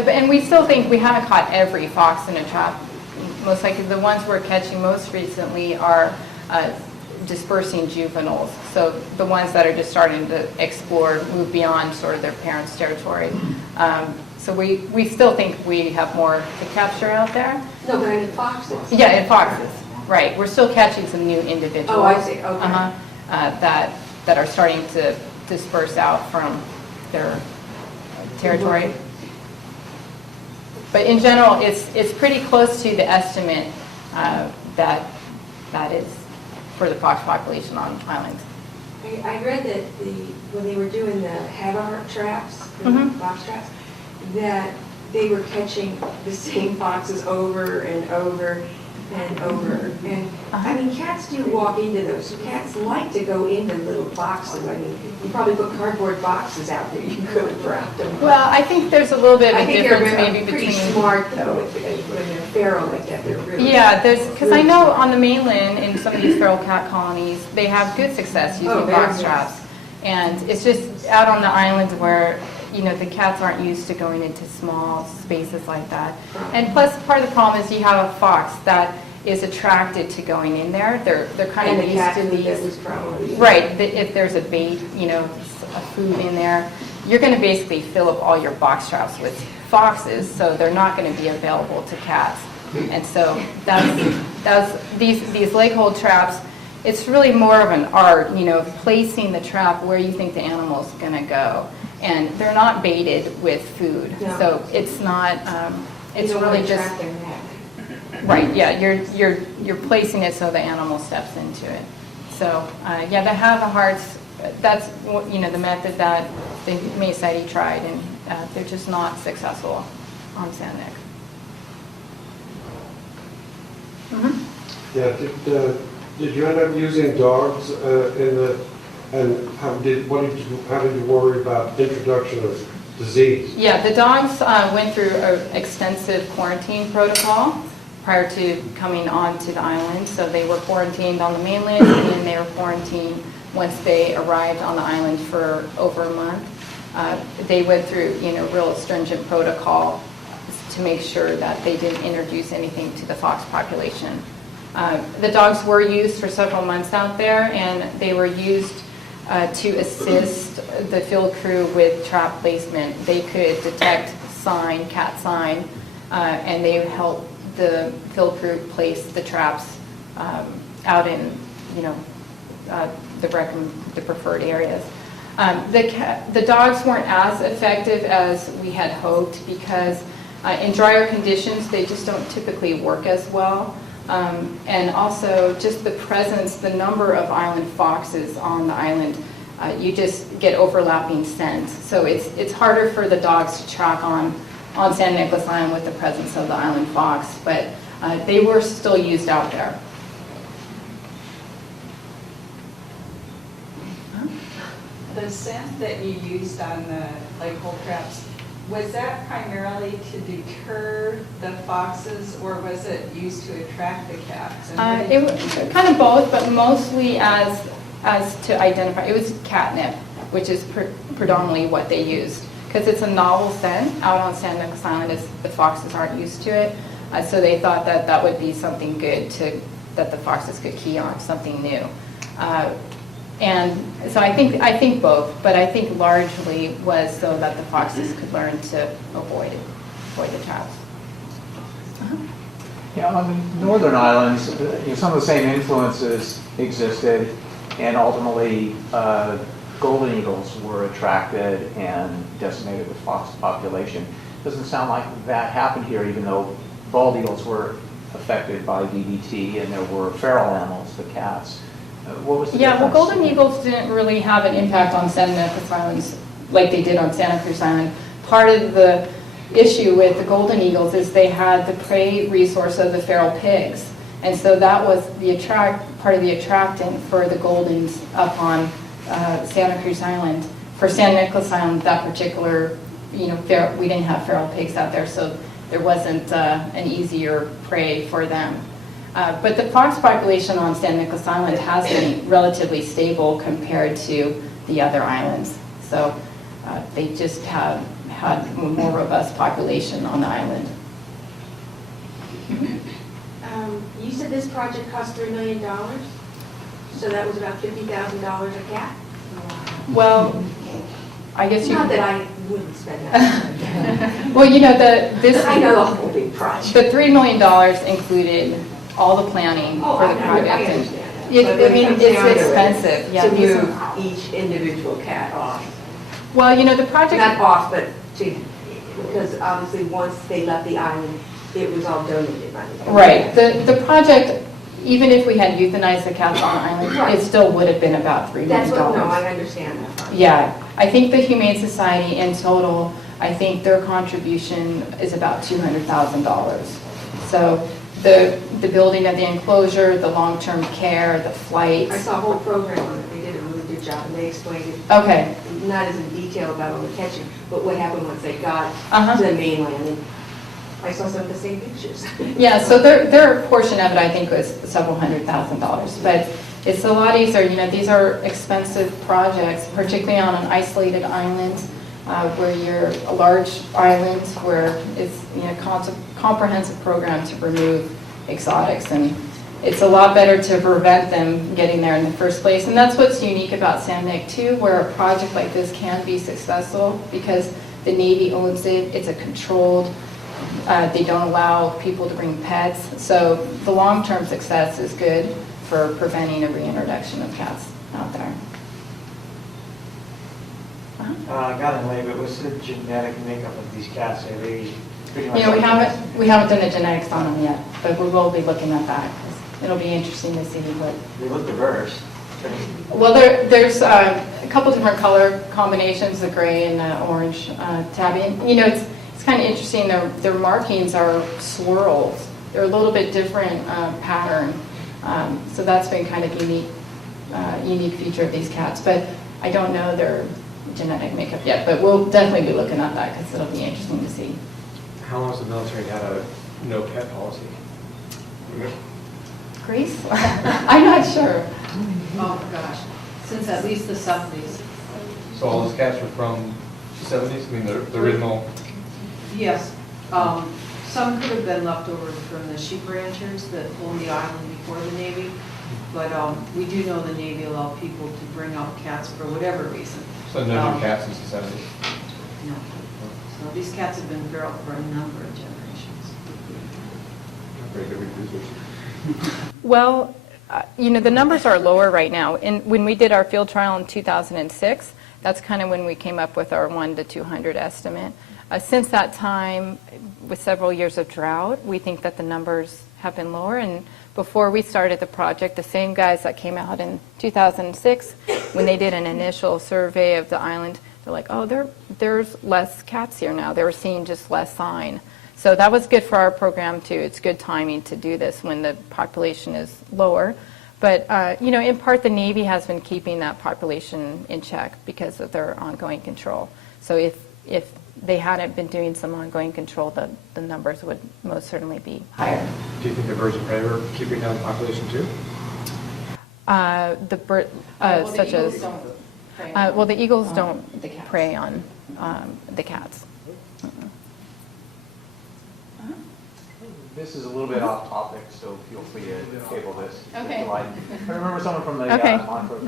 And we still think we haven't caught every fox in a trap. Most likely the ones we're catching most recently are dispersing juveniles. So the ones that are just starting to explore, move beyond sort of their parents' territory. So we still think we have more to capture out there. No, but in foxes. Yeah, in foxes, right. We're still catching some new individuals. Oh, I see, okay. That are starting to disperse out from their territory. But in general, it's pretty close to the estimate that is for the fox population on islands. I read that when they were doing the Hagar traps, fox traps, that they were catching the same foxes over and over and over. And I mean, cats do walk into those. So cats like to go into little boxes. I mean, you probably put cardboard boxes out there. You could have dropped them. Well, I think there's a little bit of a difference maybe they're pretty between. smart though. When they're feral like that, they're really. Yeah, because I know on the mainland in some of these feral cat colonies, they have good success using fox traps, and it's just out on the islands where the cats aren't used to going into small spaces like that. And plus, part of the problem is you have a fox that is attracted to going in there. They're kind of used to these. Right. If there's a bait, a food in there, you're going to basically fill up all your box traps with foxes, so they're not going to be available to cats. And so that's these leg hold traps. It's really more of an art, placing the trap where you think the animal's going to go. And they're not baited with food, so it's not. It's really just right. Yeah, you're placing it so the animal steps into it. So they have a hard. That's the method that the Humane Society tried, and they're just not successful on San Nic. Yeah, Did you end up using dogs in the, and how did you worry about introduction of disease? Yeah, the dogs went through an extensive quarantine protocol prior to coming onto the island. So they were quarantined on the mainland, and then they were quarantined once they arrived on the island for over a month. They went through, real stringent protocol to make sure that they didn't introduce anything to the fox population. The dogs were used for several months out there, and they were used to assist the field crew with trap placement. They could detect sign, cat sign, and they helped the field crew place the traps out in, the preferred areas. The dogs weren't as effective as we had hoped because in drier conditions, they just don't typically work as well. And also just the presence, the number of island foxes on the island, you just get overlapping scents. So it's harder for the dogs to track on San Nicolas Island with the presence of the island fox, but they were still used out there. The scent that you used on the hole traps, was that primarily to deter the foxes, or was it used to attract the cats? It was kind of both, but mostly as to identify. It was catnip, which is predominantly what they used, because it's a novel scent out on San Nicolas Island. The foxes aren't used to it, so they thought that would be something good that the foxes could key on, something new. And so I think both, but I think largely was so that the foxes could learn to avoid the traps. Yeah, on the northern islands, some of the same influences existed, and ultimately golden eagles were attracted and decimated the fox population. Doesn't sound like that happened here, even though bald eagles were affected by DDT, and there were feral animals, the cats. What was the difference? Well, golden eagles didn't really have an impact on San Nicolas Islands like they did on Santa Cruz Island. Part of the issue with the golden eagles is they had the prey resource of the feral pigs, and so that was part of the attractant for the goldens up on Santa Cruz Island. For San Nicolas Island, that particular, we didn't have feral pigs out there, so there wasn't an easier prey for them. But the fox population on San Nicolas Island has been relatively stable compared to the other islands. So they just have had a more robust population on the island. You said this project cost $3 million, so that was about $50,000 a cat? Well, I guess you... Not that I wouldn't spend that. Well, I know the whole big project. The $3 million included all the planning for the project. I understand that. It's expensive. To move each individual cat off. Well, the project... Not off, but because obviously once they left the island, it was all donated money. Right. The project, even if we had euthanized the cats on the island, Right. It still would have been about $3 million. That's what, no, I understand that part. Yeah. I think the Humane Society in total, I think their contribution is about $200,000. So the building of the enclosure, the long-term care, the flights. I saw a whole program on it. They did a really good job, and they explained it. Okay. Not as in detail about all the catching, but what happened once they got Uh-huh. to the mainland. And I saw some of the same pictures. Yeah, so their portion of it, I think, was several $100,000. But it's a lot easier. These are expensive projects, particularly on an isolated island where you're a large island where it's comprehensive program to remove exotics, and it's a lot better to prevent them getting there in the first place. And that's what's unique about San Nic too, where a project like this can be successful because the Navy owns it. It's a controlled. They don't allow people to bring pets, so the long-term success is good for preventing a reintroduction of cats out there. I got in late, but what's the genetic makeup of these cats? Are they pretty much? We haven't done the genetics on them yet, but we will be looking at that. It'll be interesting to see what. They look diverse. Well, there's a couple different color combinations, the gray and the orange tabby. And, it's kind of interesting. Their markings are swirls. They're a little bit different pattern. So that's been kind of unique feature of these cats. But I don't know their genetic makeup yet, but we'll definitely be looking at that because it'll be interesting to see. How long has the military had a no pet policy? Grace? I'm not sure. Oh, gosh, since at least the 70s. So all those cats are from the 70s? I mean, the original? Yes. Some could have been left over from the sheep ranchers that owned the island before the Navy, but we do know the Navy allowed people to bring out cats for whatever reason. So no new cats since the 70s? No. So these cats have been feral for a number of generations. Very good research. Well, the numbers are lower right now. And when we did our field trial in 2006, that's kind of when we came up with our 1 to 200 estimate. Since that time, with several years of drought, we think that the numbers have been lower. And before we started the project, the same guys that came out in 2006, when they did an initial survey of the island, they're like, oh, there's less cats here now. They were seeing just less sign. So that was good for our program, too. It's good timing to do this when the population is lower. But, in part, the Navy has been keeping that population in check because of their ongoing control. So if they hadn't been doing some ongoing control, the numbers would most certainly be higher. Do you think the birds of prey are keeping down the population too? The bird, such as, the eagles don't prey on the cats. This is a little bit off topic, so feel free to table this. Okay. if you like. I remember someone from the Okay. Montrose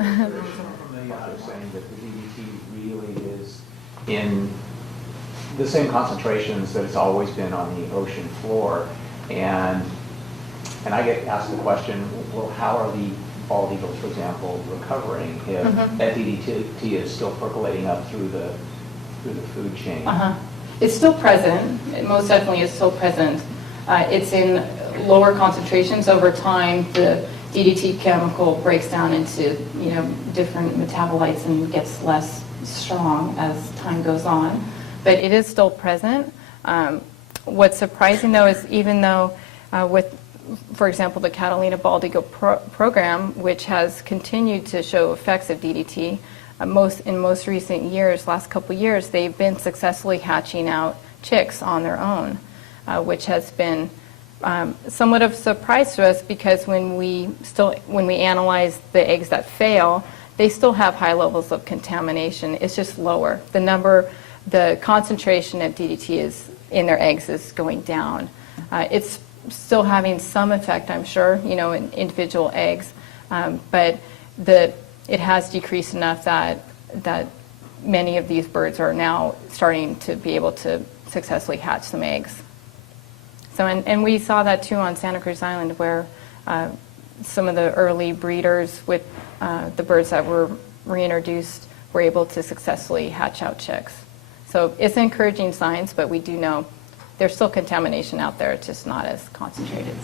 saying that the DDT really is in the same concentrations that it's always been on the ocean floor. And I get asked the question, well, how are the bald eagles, for example, recovering if that DDT is still percolating up through the food chain? It's still present. It most definitely is still present. It's in lower concentrations over time. The DDT chemical breaks down into different metabolites and gets less strong as time goes on. But it is still present. What's surprising though is even though with, for example, the Catalina bald eagle program, which has continued to show effects of DDT, in most recent years, last couple of years, they've been successfully hatching out chicks on their own. Which has been somewhat of a surprise to us because when we analyze the eggs that fail, they still have high levels of contamination. It's just lower. The concentration of DDT in their eggs is going down. It's still having some effect, I'm sure, in individual eggs, but it has decreased enough that many of these birds are now starting to be able to successfully hatch some eggs. So, and we saw that too on San Nicolas Island where some of the early breeders with the birds that were reintroduced were able to successfully hatch out chicks. So it's encouraging signs, but we do know there's still contamination out there, it's just not as concentrated.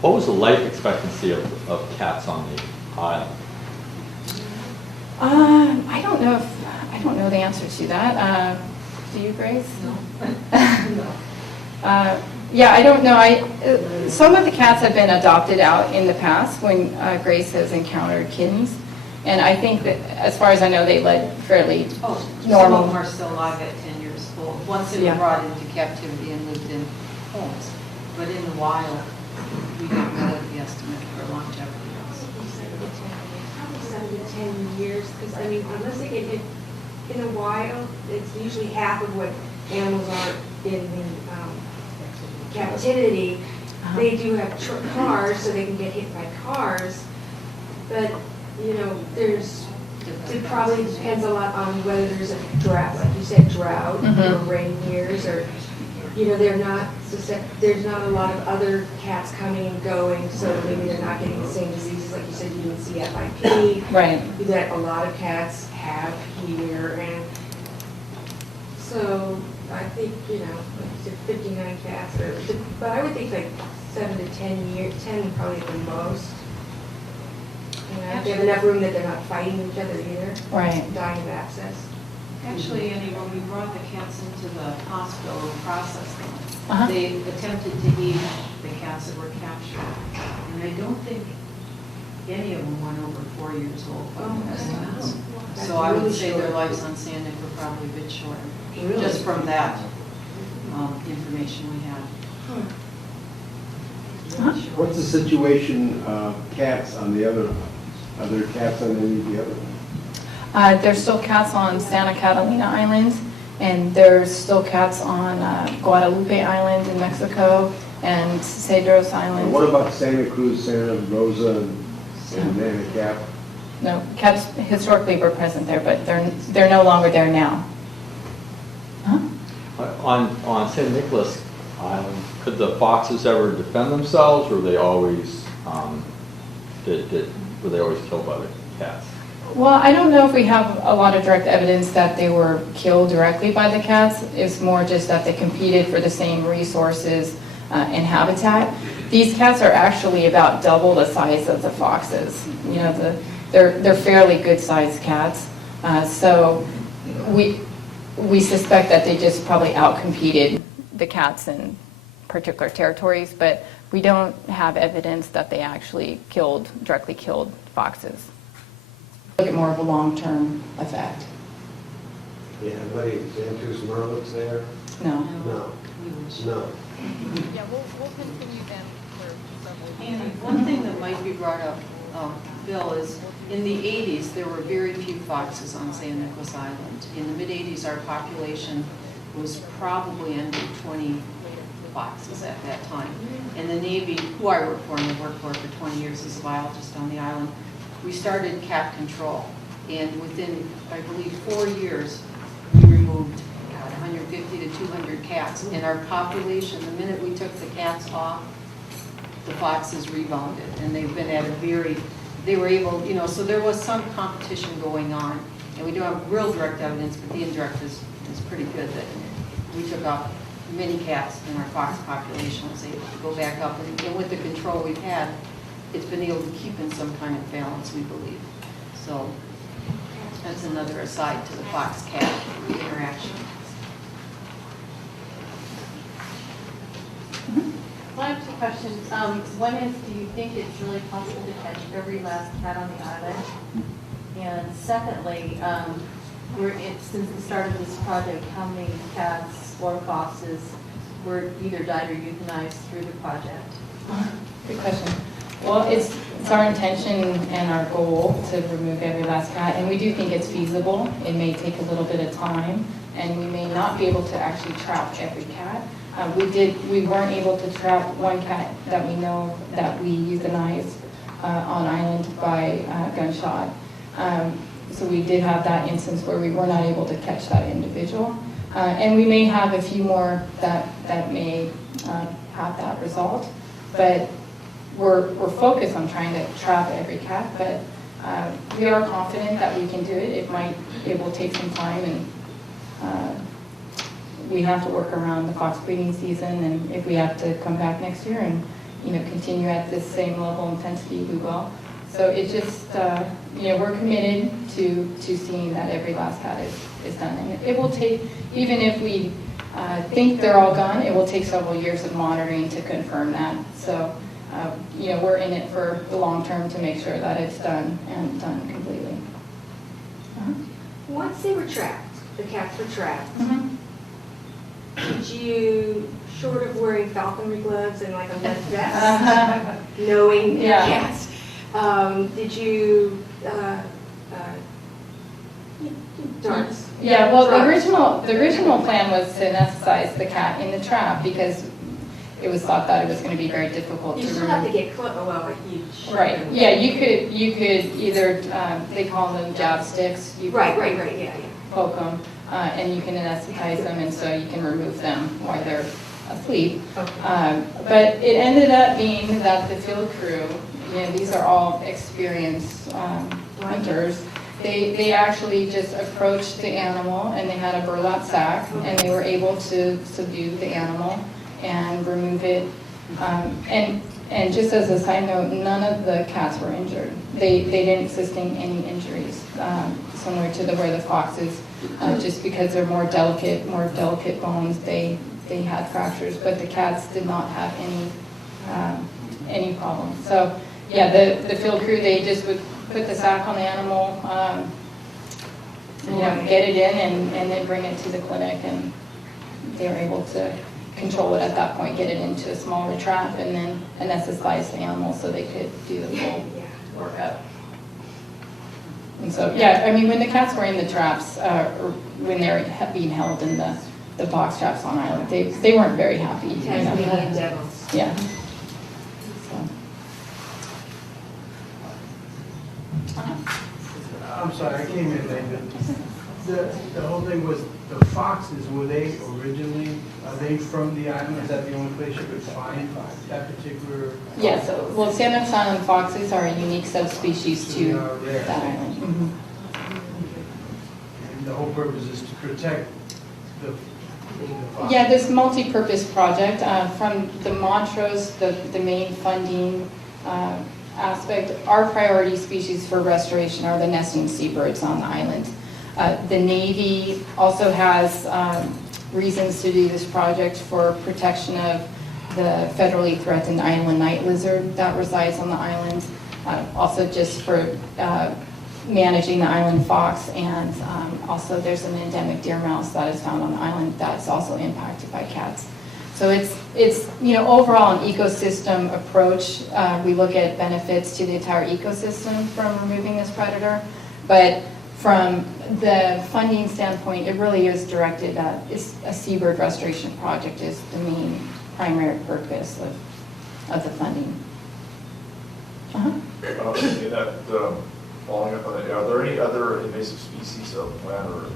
What was the life expectancy of cats on the island? I don't know the answer to that. Do you, Grace? No. Yeah, I don't know. Some of the cats have been adopted out in the past when Grace has encountered kittens. And I think that, as far as I know, they led fairly normal. Some of them are still alive at 10 years old. Once they were Yeah. brought into captivity and lived in homes. But in the wild, we don't know what the estimate for longevity is. Probably 7 to 10 years, because unless they get hit in the wild, it's usually half of what animals are in the captivity. They do have cars, so they can get hit by cars, but it probably depends a lot on whether there's a drought, like you said, drought or rain years, or there's not a lot of other cats coming and going, so maybe they're not getting the same diseases like you said you didn't see FIP. Right. That a lot of cats have here, and so I think, like you said, 59 cats, but I would think like 7 to 10 years, 10 probably at the most. If they have enough room that they're not fighting each other either. Right. Dying of abscess. Actually, Annie, when we brought the cats into the hospital and processed them, Uh-huh. they attempted to age the cats that were captured. And I don't think any of them went over 4 years old. So I would say their lives on San Nic were probably a bit shorter, Really? just from that information we had. What's the situation of cats on the other, are there cats on any of the other ones? There's still cats on Santa Catalina Island, and there's still cats on Guadalupe Island in Mexico, and Cedros And Island. what about Santa Cruz, Santa Rosa, and Nanacap? No, cats historically were present there, but they're no longer there now. Huh? On San Nicolas Island, could the foxes ever defend themselves, or were they always, were they always killed by the cats? Well, I don't know if we have a lot of direct evidence that they were killed directly by the cats. It's more just that they competed for the same resources and habitat. These cats are actually about double the size of the foxes. You know, they're fairly good-sized cats. So we suspect that they just probably outcompeted the cats in particular territories, but we don't have evidence that they actually directly killed foxes. Look at more of a long-term effect. Yeah, buddy, Xanthus merlets there? No. No, We wish. no. Yeah, we'll continue them for several Andy, one thing that might be brought up, Bill, is in the 80s, there were very few foxes on San Nicolas Island. In the mid-80s, our population was probably under 20 foxes at that time. And the Navy, who I work for and have worked for 20 years as a biologist on the island, we started cat control. And within, I believe, 4 years, we removed 150 to 200 cats. And our population, the minute we took the cats off, the foxes rebounded. And they've been at a they were able, so there was some competition going on. And we don't have real direct evidence, but the indirect is pretty good that we took off many cats and our fox population was able to go back up. And with the control we've had, it's been able to keep in some kind of balance, we believe. So that's another aside to the fox-cat interaction. Well, I have two questions. One is, do you think it's really possible to catch every last cat on the island? And secondly, since the start of this project, how many cats or foxes were either died or euthanized through the project? Good question. Well, it's our intention and our goal to remove every last cat, and we do think it's feasible. It may take a little bit of time, and we may not be able to actually trap every cat. We weren't able to trap one cat that we know that we euthanized on island by gunshot. So we did have that instance where we were not able to catch that individual. And we may have a few more that may have that result. But we're focused on trying to trap every cat, but we are confident that we can do it. It will take some time, and we have to work around the fox breeding season, and if we have to come back next year and continue at this same level of intensity, we will. So it just we're committed to seeing that every last cat is done, and it will take, even if we think they're all gone, it will take several years of monitoring to confirm that. So we're in it for the long term to make sure that it's done and done completely. Once they were trapped, the cats were trapped, Mhm. did you, short of wearing falconry gloves and like a lead vest, knowing the Yeah. cats, did you, darts? Yeah, well, the Darts. original plan was to anesthetize the cat in the trap because it was thought that it was going to be very difficult You to still have to remove. get close, well, you should. Right, yeah, you could either, they call them jab sticks. You Right, could yeah, yeah. poke them, and you can anesthetize them, and so you can remove them while they're asleep. Okay. But it ended up being that the field crew, these are all experienced hunters, they actually just approached the animal, and they had a burlap sack, and they were able to subdue the animal and remove it. And just as a side note, none of the cats were injured. They didn't sustain any injuries, similar to where the foxes just because they're more delicate bones, they had fractures, but the cats did not have any problems. So, yeah, the field crew, they just would put the sack on the animal, get it in and then bring it to the clinic, and they were able to control it at that point, get it into a smaller trap, and then anesthetize the animal so they could do the full workup. And so, yeah, I mean, when the cats were in the traps, or when they were being held in the box traps on island, they weren't very happy. Tasmanian devils. Yeah. I'm sorry, I came in late, but the whole thing was, the foxes, were they originally, are they from the island? Is that the only place you could find that particular? Yeah, so, well, San Nicolas Island foxes are a unique subspecies to that island. Mhm. And the whole purpose is to protect the foxes? Yeah, this multi-purpose project, from the Montrose, the main funding aspect, our priority species for restoration are the nesting seabirds on the island. The Navy also has reasons to do this project for protection of the federally threatened island night lizard that resides on the island. Also just for managing the island fox, and also there's an endemic deer mouse that is found on the island that's also impacted by cats. So it's overall an ecosystem approach. We look at benefits to the entire ecosystem from removing this predator, but from the funding standpoint, it really is directed at a seabird restoration project is the main primary purpose of the funding. Following up on that, are there any other invasive species of plant or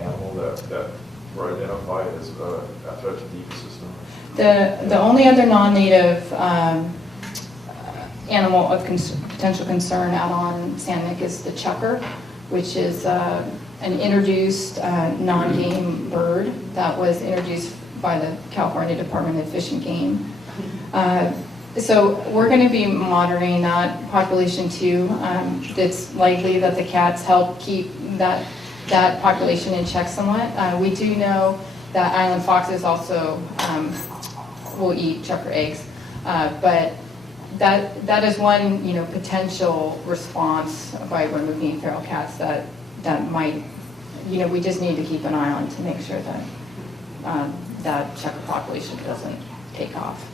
animal that were identified as a threat to the ecosystem? The only other non-native animal of potential concern out on San Nic is the chukar, which is an introduced non-game bird that was introduced by the California Department of Fish and Game. So we're going to be monitoring that population too. It's likely that the cats help keep that population in check somewhat. We do know that island foxes also will eat chukar eggs, but that is one potential response by removing feral cats that might we just need to keep an eye on to make sure that that chukar population doesn't take off.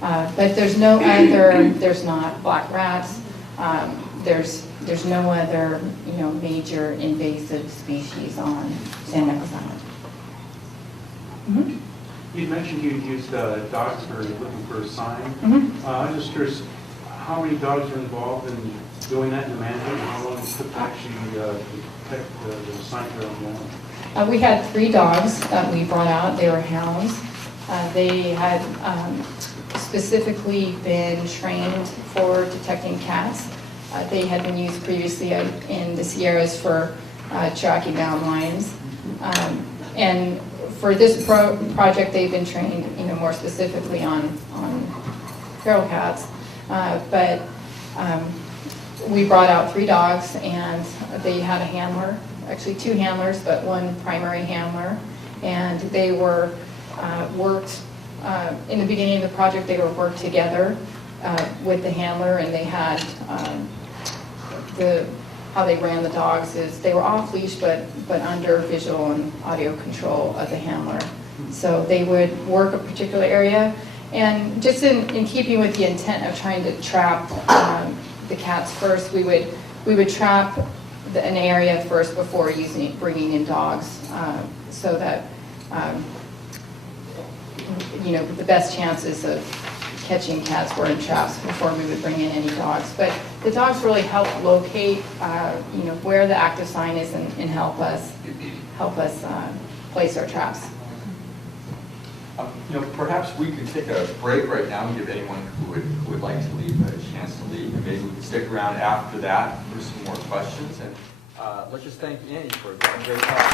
But there's no other, there's not black rats, there's no other, major invasive species on San Nicolas Island. Mm-hmm. You mentioned you used dogs for looking for a sign. Mm-hmm. I'm just curious, how many dogs are involved in doing that in the management, and how long it took to actually detect the sign trail on the island? We had 3 dogs that we brought out. They were hounds. They had specifically been trained for detecting cats. They had been used previously in the Sierras for tracking down lions. And for this project, they've been trained, more specifically on feral cats. But we brought out 3 dogs, and they had a handler, actually 2 handlers, but 1 primary handler. And they were worked, in the beginning of the project, they were worked together with the handler, and they had how they ran the dogs is they were off leash, but under visual and audio control of the handler. So they would work a particular area, and just in keeping with the intent of trying to trap the cats first, we would trap an area first before bringing in dogs, so that the best chances of catching cats were in traps before we would bring in any dogs. But the dogs really help locate, where the active sign is and help us place our traps. Perhaps we could take a break right now and give anyone who would like to leave a chance to leave, and maybe we can stick around after that for some more questions. And let's just thank Annie for a great talk.